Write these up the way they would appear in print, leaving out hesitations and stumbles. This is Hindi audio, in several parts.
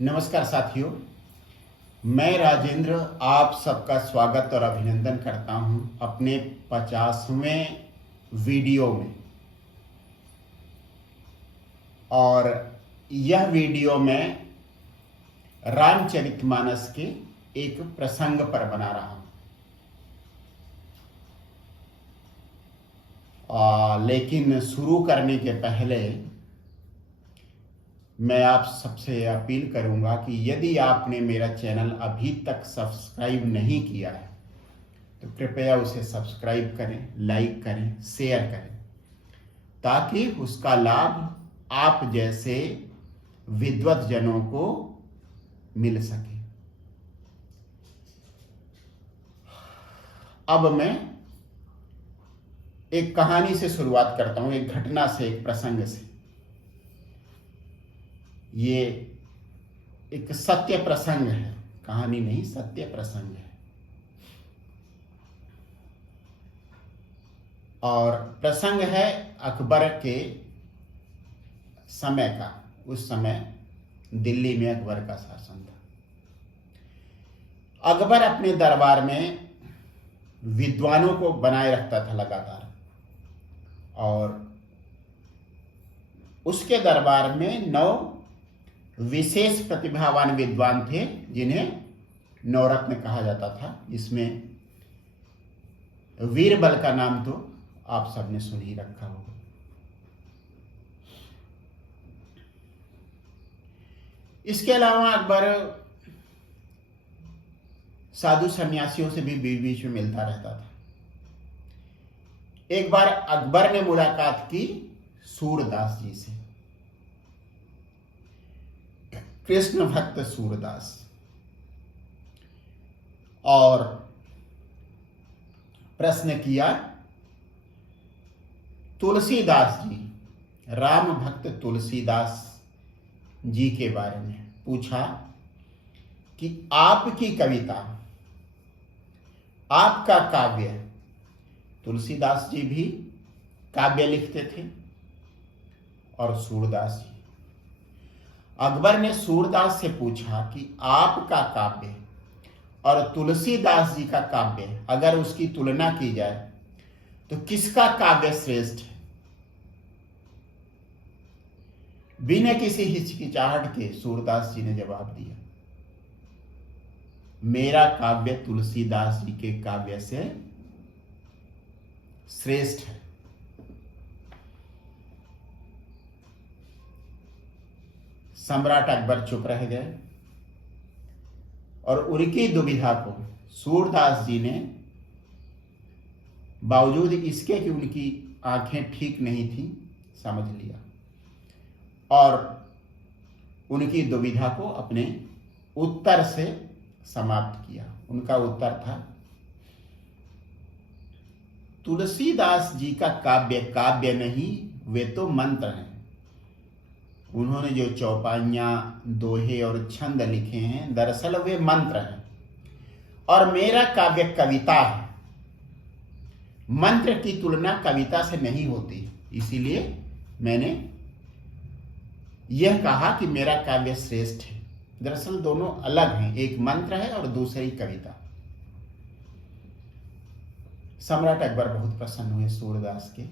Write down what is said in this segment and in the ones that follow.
नमस्कार साथियों, मैं राजेंद्र आप सबका स्वागत और अभिनंदन करता हूं अपने 50वें वीडियो में। और यह वीडियो मैं रामचरितमानस के एक प्रसंग पर बना रहा हूं। लेकिन शुरू करने के पहले मैं आप सबसे अपील करूंगा कि यदि आपने मेरा चैनल अभी तक सब्सक्राइब नहीं किया है तो कृपया उसे सब्सक्राइब करें, लाइक करें, शेयर करें, ताकि उसका लाभ आप जैसे विद्वत जनों को मिल सके। अब मैं एक कहानी से शुरुआत करता हूं, एक घटना से, एक प्रसंग से। ये एक सत्य प्रसंग है, कहानी नहीं, सत्य प्रसंग है। और प्रसंग है अकबर के समय का। उस समय दिल्ली में अकबर का शासन था। अकबर अपने दरबार में विद्वानों को बनाए रखता था लगातार, और उसके दरबार में 9 विशेष प्रतिभावान विद्वान थे जिन्हें नवरत्न कहा जाता था। इसमें वीरबल का नाम तो आप सबने सुन ही रखा होगा। इसके अलावा अकबर साधु सन्यासियों से भी बीच बीच में मिलता रहता था। एक बार अकबर ने मुलाकात की सूरदास जी से, कृष्ण भक्त सूरदास। और प्रश्न किया तुलसीदास जी, राम भक्त तुलसीदास जी के बारे में। पूछा कि आपकी कविता, आपका काव्य, तुलसीदास जी भी काव्य लिखते थे और सूरदास जी। अकबर ने सूरदास से पूछा कि आपका काव्य और तुलसीदास जी का काव्य अगर उसकी तुलना की जाए तो किसका काव्य श्रेष्ठ है? बिना किसी हिचकिचाहट के सूरदास जी ने जवाब दिया, मेरा काव्य तुलसीदास जी के काव्य से श्रेष्ठ है। सम्राट अकबर चुप रह गए और उनकी दुविधा को सूरदास जी ने, बावजूद इसके कि उनकी आंखें ठीक नहीं थी, समझ लिया और उनकी दुविधा को अपने उत्तर से समाप्त किया। उनका उत्तर था, तुलसीदास जी का काव्य काव्य नहीं, वे तो मंत्र हैं। उन्होंने जो चौपाइयां, दोहे और छंद लिखे हैं, दरअसल वे मंत्र हैं और मेरा काव्य कविता है। मंत्र की तुलना कविता से नहीं होती, इसीलिए मैंने यह कहा कि मेरा काव्य श्रेष्ठ है। दरअसल दोनों अलग हैं, एक मंत्र है और दूसरी कविता। सम्राट अकबर बहुत प्रसन्न हुए सूरदास के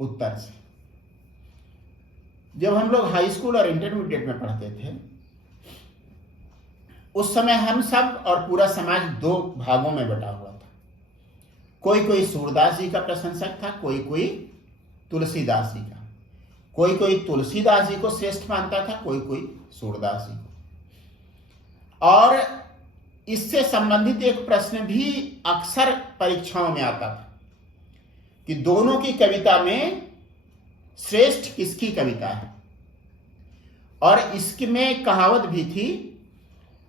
उत्तर से। जब हम लोग हाई स्कूल और इंटरमीडिएट में पढ़ते थे, उस समय हम सब और पूरा समाज 2 भागों में बटा हुआ था। कोई सूरदास जी का प्रशंसक था, कोई तुलसीदास जी का। कोई तुलसीदास जी को श्रेष्ठ मानता था, कोई सूरदास जी को। और इससे संबंधित एक प्रश्न भी अक्सर परीक्षाओं में आता था कि दोनों की कविता में श्रेष्ठ किसकी कविता है। और इसमें कहावत भी थी,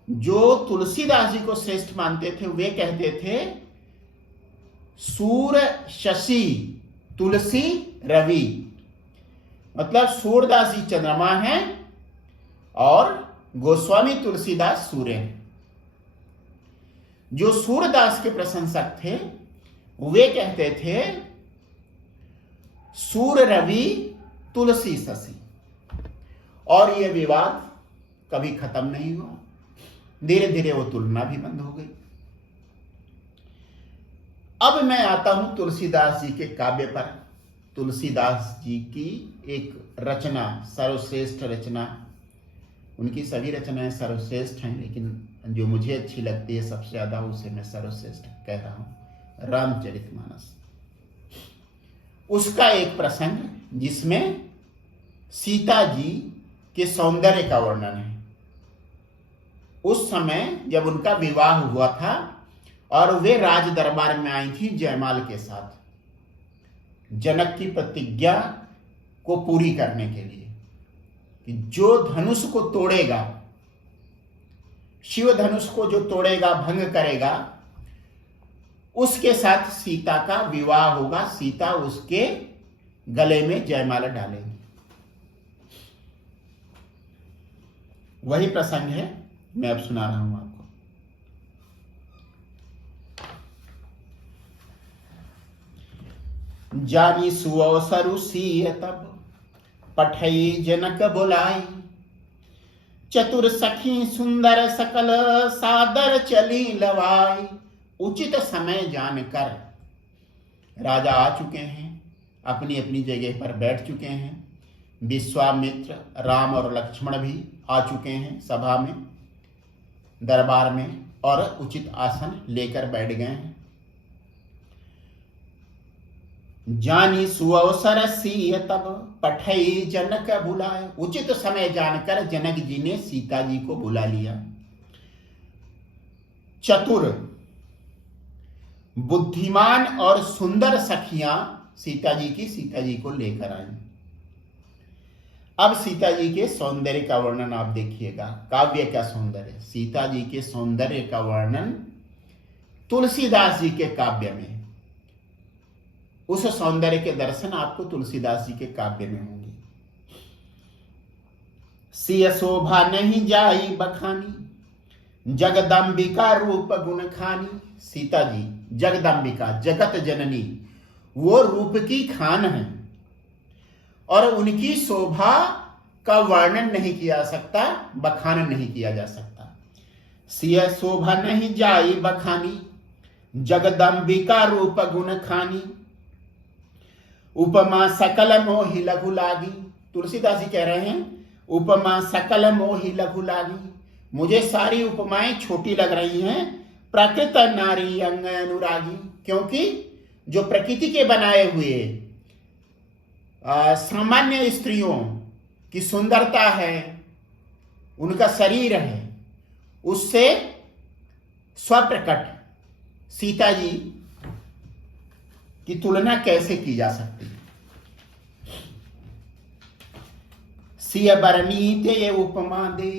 जो तुलसीदास जी को श्रेष्ठ मानते थे वे कहते थे, सूर शशि तुलसी रवि। मतलब सूरदास जी चंद्रमा हैं और गोस्वामी तुलसीदास सूर्य हैं। जो सूरदास के प्रशंसक थे वे कहते थे, सूर रवि तुलसी शशि। और यह विवाद कभी खत्म नहीं हुआ। धीरे धीरे वो तुलना भी बंद हो गई। अब मैं आता हूं तुलसीदास जी के काव्य पर। तुलसीदास जी की एक रचना, सर्वश्रेष्ठ रचना, उनकी सभी रचनाएं सर्वश्रेष्ठ हैं, लेकिन जो मुझे अच्छी लगती है सबसे ज्यादा, उसे मैं सर्वश्रेष्ठ कह रहा हूं, रामचरितमानस। उसका एक प्रसंग जिसमें सीता जी के सौंदर्य का वर्णन है। उस समय जब उनका विवाह हुआ था और वे राज दरबार में आई थी जयमाल के साथ, जनक की प्रतिज्ञा को पूरी करने के लिए कि जो धनुष को तोड़ेगा, शिव धनुष को जो तोड़ेगा, भंग करेगा, उसके साथ सीता का विवाह होगा, सीता उसके गले में जयमाला डालेंगी। वही प्रसंग है, मैं अब सुना रहा हूं आपको। जानी सुअवसरु सीय तब, पठई जनक बुलाई, चतुर सखी सुंदर सकल सादर चली लवाई। उचित समय जानकर राजा आ चुके हैं, अपनी अपनी जगह पर बैठ चुके हैं। विश्वामित्र, राम और लक्ष्मण भी आ चुके हैं सभा में, दरबार में, और उचित आसन लेकर बैठ गए हैं। जानी सुअवसर सीय तब, पठई जनक बुलाए। उचित समय जानकर जनक जी ने सीता जी को बुला लिया। चतुर, बुद्धिमान और सुंदर सखियां सीता जी को लेकर आई। अब सीता जी के सौंदर्य का वर्णन आप देखिएगा। काव्य का सौंदर्य, सीता जी के सौंदर्य का वर्णन तुलसीदास जी के काव्य में, उस सौंदर्य के दर्शन आपको तुलसीदास जी के काव्य में होंगे। सिय शोभा नहीं जाई बखानी, जगदम्बिका रूप गुण खानी। सीता जी जगदम्बिका, जगत जननी, वो रूप की खान है और उनकी शोभा का वर्णन नहीं किया सकता, बखान नहीं किया जा सकता। सिय शोभा नहीं जाई बखानी, जगदम्बिका रूप गुण खानी। उपमा सकल मोहि लघु लागी। तुलसीदास जी कह रहे हैं, उपमा सकल मोहि लघु लागी, मुझे सारी उपमाएं छोटी लग रही हैं। प्रकृत नारी अंग अनुरागी, क्योंकि जो प्रकृति के बनाए हुए सामान्य स्त्रियों की सुंदरता है, उनका शरीर है, उससे स्वप्रकट सीता जी की तुलना कैसे की जा सकती है। सिय बरनी ते उपमा दे,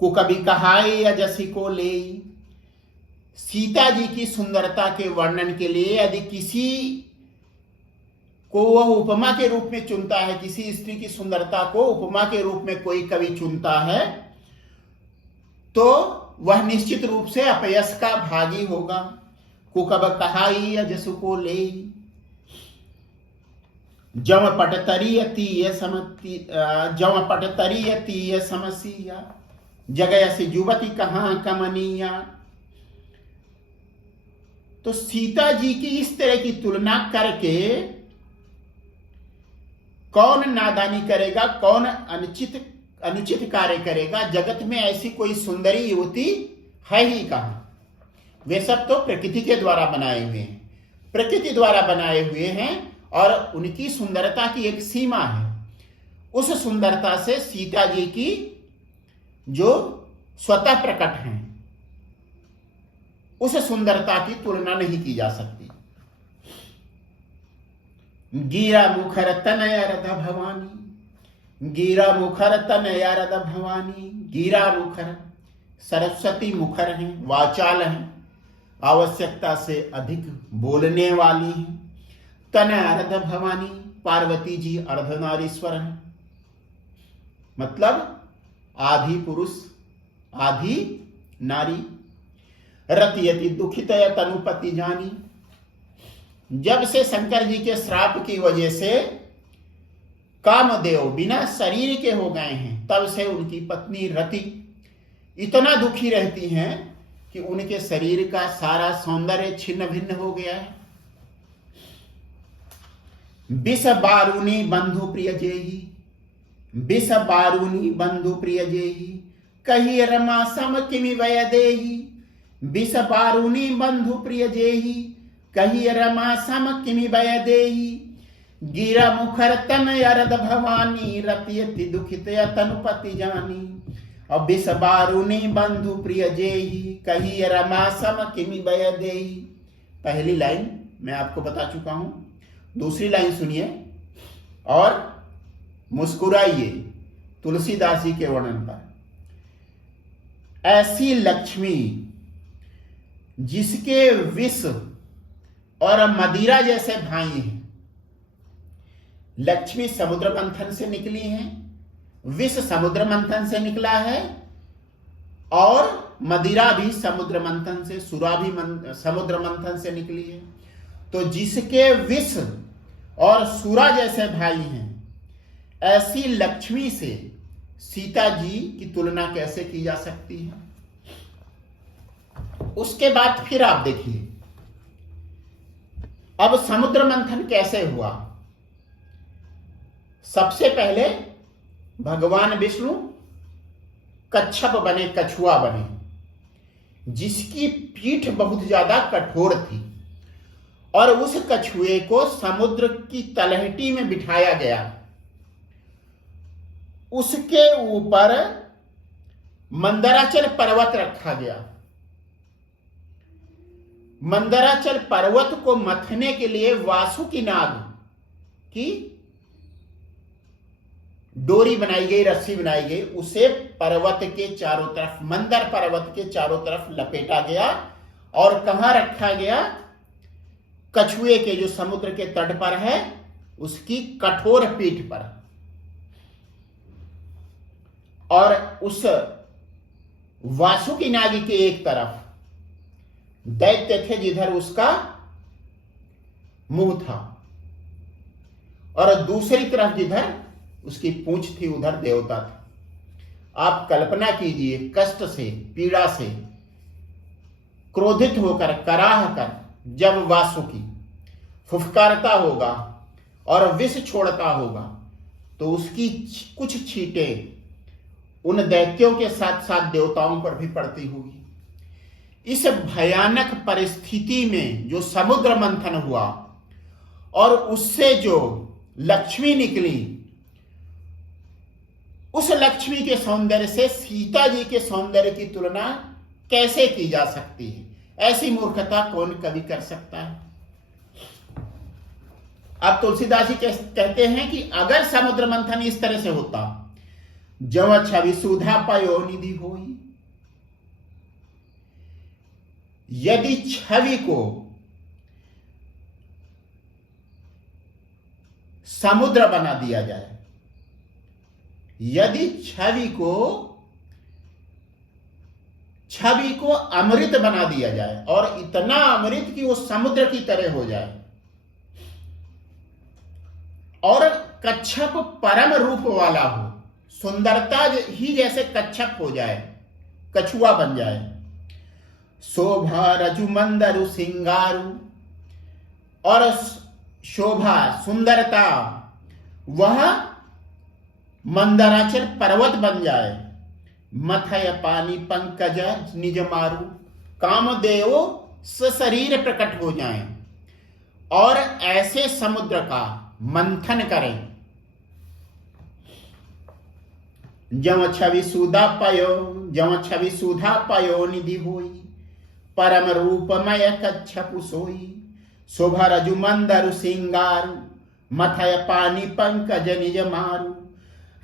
को कभी कहाई अजसी को ले। सीता जी की सुंदरता के वर्णन के लिए यदि किसी को वह उपमा के रूप में चुनता है, किसी स्त्री की सुंदरता को उपमा के रूप में कोई कवि चुनता है, तो वह निश्चित रूप से अपयश का भागी होगा। कुकब कहाई अजसु को ले, जम पटतरी समसिया, जगयसी जुवती कहाँ कमनिया। तो सीता जी की इस तरह की तुलना करके कौन नादानी करेगा, कौन अनुचित कार्य करेगा। जगत में ऐसी कोई सुंदरी युवती है ही कहां। वे सब तो प्रकृति के द्वारा बनाए हुए हैं, प्रकृति द्वारा बनाए हुए हैं, और उनकी सुंदरता की एक सीमा है। उस सुंदरता से सीता जी की जो स्वतः प्रकट हैं, उस सुंदरता की तुलना नहीं की जा सकती। गिरा मुखर तनयरद भवानी, गिरा मुखर तनयरद भवानी। गिरा मुखर सरस्वती मुखर हैं, वाचाल हैं, आवश्यकता से अधिक बोलने वाली हैं। तन अर्ध भवानी, पार्वती जी अर्धनारीश्वर हैं, मतलब आधी पुरुष आधी नारी। रतियति दुखित तनुपति जानी। जब से शंकर जी के श्राप की वजह से कामदेव बिना शरीर के हो गए हैं, तब से उनकी पत्नी रति इतना दुखी रहती हैं कि उनके शरीर का सारा सौंदर्य छिन्न भिन्न हो गया है। विष बारुनी बंधु प्रिय जेही, विष बारुनी बंधु प्रिय जेही, कही रमा सम किमि वय देही। विष बारुनी बंधु प्रिय जेही, कही रमा सम किमि वय देही। गिरा मुखर तन अरद भवानी, रतियति दुखित तनुपति जानी। और विष बारुनी बंधु प्रिय जेही, कही रमा सम किमि वय देही। पहली लाइन मैं आपको बता चुका हूं, दूसरी लाइन सुनिए और मुस्कुराइए तुलसीदास जी के वर्णन पर। ऐसी लक्ष्मी जिसके विष और मदिरा जैसे भाई हैं। लक्ष्मी समुद्र मंथन से निकली है, विष समुद्र मंथन से निकला है और मदिरा भी समुद्र मंथन से, सुरा भी समुद्र मंथन से निकली है। तो जिसके विष और सुरा जैसे भाई हैं, ऐसी लक्ष्मी से सीता जी की तुलना कैसे की जा सकती है। उसके बाद फिर आप देखिए, अब समुद्र मंथन कैसे हुआ। सबसे पहले भगवान विष्णु कच्छप बने, कछुआ बने, जिसकी पीठ बहुत ज्यादा कठोर थी और उस कछुए को समुद्र की तलहटी में बिठाया गया। उसके ऊपर मंदराचल पर्वत रखा गया। मंदराचल पर्वत को मथने के लिए वासुकी नाग की डोरी बनाई गई, रस्सी बनाई गई, उसे पर्वत के चारों तरफ, मंदर पर्वत के चारों तरफ लपेटा गया और कहां रखा गया, कछुए के जो समुद्र के तट पर है उसकी कठोर पीठ पर। और उस वासुकी नाग के एक तरफ दैत्य थे जिधर उसका मुंह था और दूसरी तरफ जिधर उसकी पूंछ थी उधर देवता था। आप कल्पना कीजिए, कष्ट से, पीड़ा से, क्रोधित होकर, कराह कर जब वासुकी फुफकारता होगा और विष छोड़ता होगा तो उसकी कुछ छींटें उन दैत्यों के साथ साथ देवताओं पर भी पड़ती होगी। इस भयानक परिस्थिति में जो समुद्र मंथन हुआ और उससे जो लक्ष्मी निकली, उस लक्ष्मी के सौंदर्य से सीता जी के सौंदर्य की तुलना कैसे की जा सकती है। ऐसी मूर्खता कौन कभी कर सकता है। अब तुलसीदास जी कहते हैं कि अगर समुद्र मंथन इस तरह से होता, जव छवि सुधा पयो निधि होई, यदि छवि को समुद्र बना दिया जाए, यदि छवि को अमृत बना दिया जाए और इतना अमृत कि वो समुद्र की तरह हो जाए और कच्छप परम रूप वाला हो, सुंदरता ही जैसे कच्छप हो जाए, कछुआ बन जाए, शोभा रजुमंदरु सिंगारु, और शोभा सुंदरता वह मंदराचल पर्वत बन जाए, मथय पानी पंकज निज मारू, कामदेव सशरीर प्रकट हो जाएं और ऐसे समुद्र का मंथन करें। जव छवि सुधा पयो निधि होई, परम रूपमय कच्छपु सोई, शोभा रजु मंदरु सिंगारु, मथय पानी पंकज निज मारू।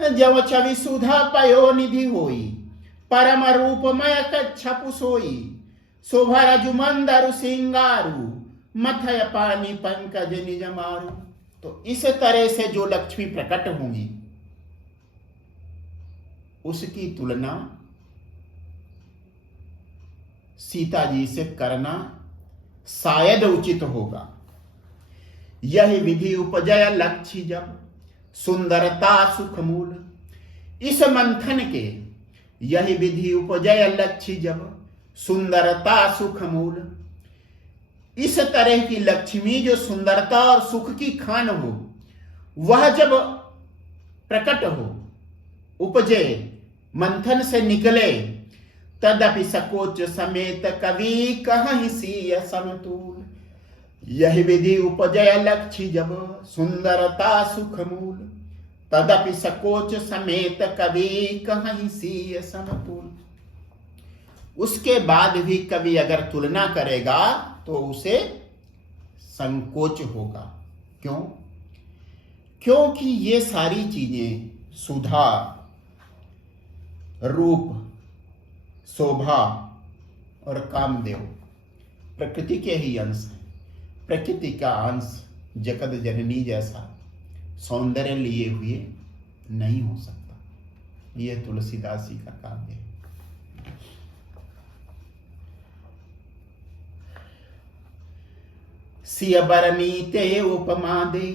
जव छवि सुधा पयो निधि होई, परम रूपमय कच्छपु सोई, शोभा रजु मंदरु सिंगारु, मथय पानी पंकज निज मारू। तो इस तरह से जो लक्ष्मी प्रकट होंगी उसकी तुलना सीता जी से करना शायद उचित होगा। यह विधि उपजय लक्ष्य जब, सुंदरता सुख मूल, इस मंथन के यही विधि उपजय लक्ष्य जब सुंदरता सुख मूल। इस तरह की लक्ष्मी जो सुंदरता और सुख की खान हो, वह जब प्रकट हो, उपजे, मंथन से निकले, तदपि सकोच समेत कवि कहीं सीय समतूल। यही विधि उपजय लक्ष्य जब सुंदरता सुख मूल, तदपि सकोच समेत कवि कहीं सीय समतूल। उसके बाद भी कवि अगर तुलना करेगा तो उसे संकोच होगा। क्यों? क्योंकि ये सारी चीजें सुधा, रूप, शोभा और कामदेव प्रकृति के ही अंश हैं। प्रकृति का अंश जगत जननी जैसा सौंदर्य लिए हुए नहीं हो सकता। यह तुलसीदास जी का काव्य है। सिय बरनीते उपमा दे,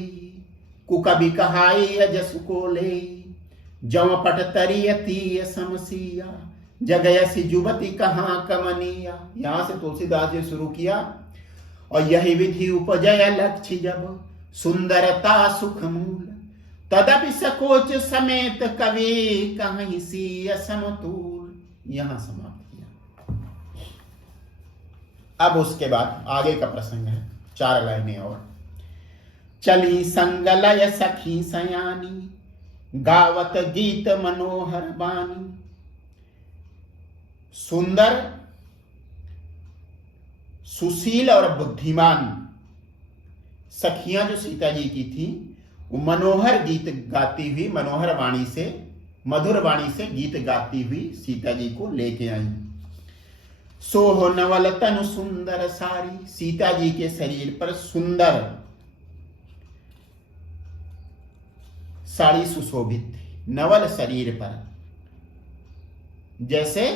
कुकबि कहाई अजस को ले। जव पट तरियती समसिया, जगयसी जुबती कहाँ कमनिया। यहां से तुलसीदास जी शुरू किया। और यही विधि उपजय लक्ष्य जब सुंदरता सुख मूल, तदपि सकोच समेत कवि कहीं सीय समतूल। यहां समाप्त किया। अब उसके बाद आगे का प्रसंग है, 4 लाइनें और। चली संगलय सखी सयानी, गावत गीत मनोहर बानी। सुंदर, सुशील और बुद्धिमान सखियां जो सीता जी की थी, वो मनोहर गीत गाती हुई, मनोहर वाणी से, मधुर वाणी से गीत गाती हुई सीता जी को लेके आई। सोहो नवल तनु सुंदर सारी। सीता जी के शरीर पर सुंदर साड़ी सुशोभित थी। नवल शरीर पर, जैसे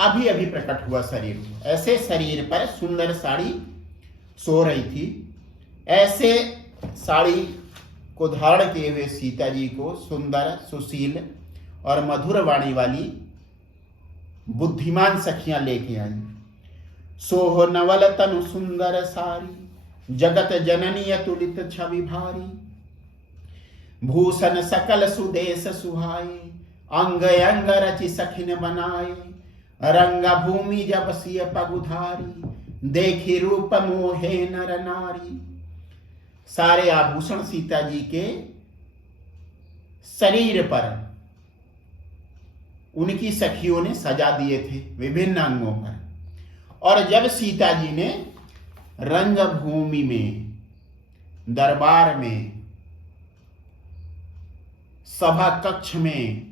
अभी अभी प्रकट हुआ शरीर हो, ऐसे शरीर पर सुंदर साड़ी सो रही थी। ऐसे साड़ी को धारण किए हुए सीता जी को सुंदर, सुशील और मधुर वाणी वाली बुद्धिमान सखियां लेके आई। सोहो नवल तनु सुंदर सारी, जगत जननी अतुलित छवि भारी। भूषण सकल सुदेश सुहाए, अंग अंग रचि सखिन बनाए। रंग भूमि जब सिय पगुधारी, देखी रूप मोहे नर नारी। सारे आभूषण सीता जी के शरीर पर उनकी सखियों ने सजा दिए थे विभिन्न अंगों पर। और जब सीता जी ने रंगभूमि में, दरबार में, सभा कक्ष में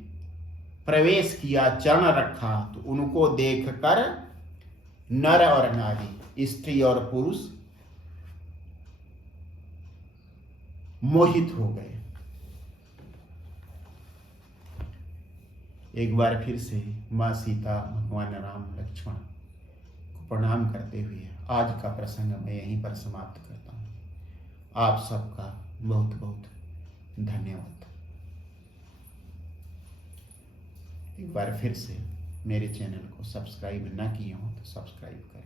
प्रवेश किया, चरण रखा, तो उनको देखकर नर और नारी, स्त्री और पुरुष मोहित हो गए। एक बार फिर से मां सीता, भगवान राम, लक्ष्मण को प्रणाम करते हुए आज का प्रसंग मैं यहीं पर समाप्त करता हूं। आप सबका बहुत बहुत धन्यवाद। एक बार फिर से मेरे चैनल को सब्सक्राइब ना किए हो तो सब्सक्राइब करें।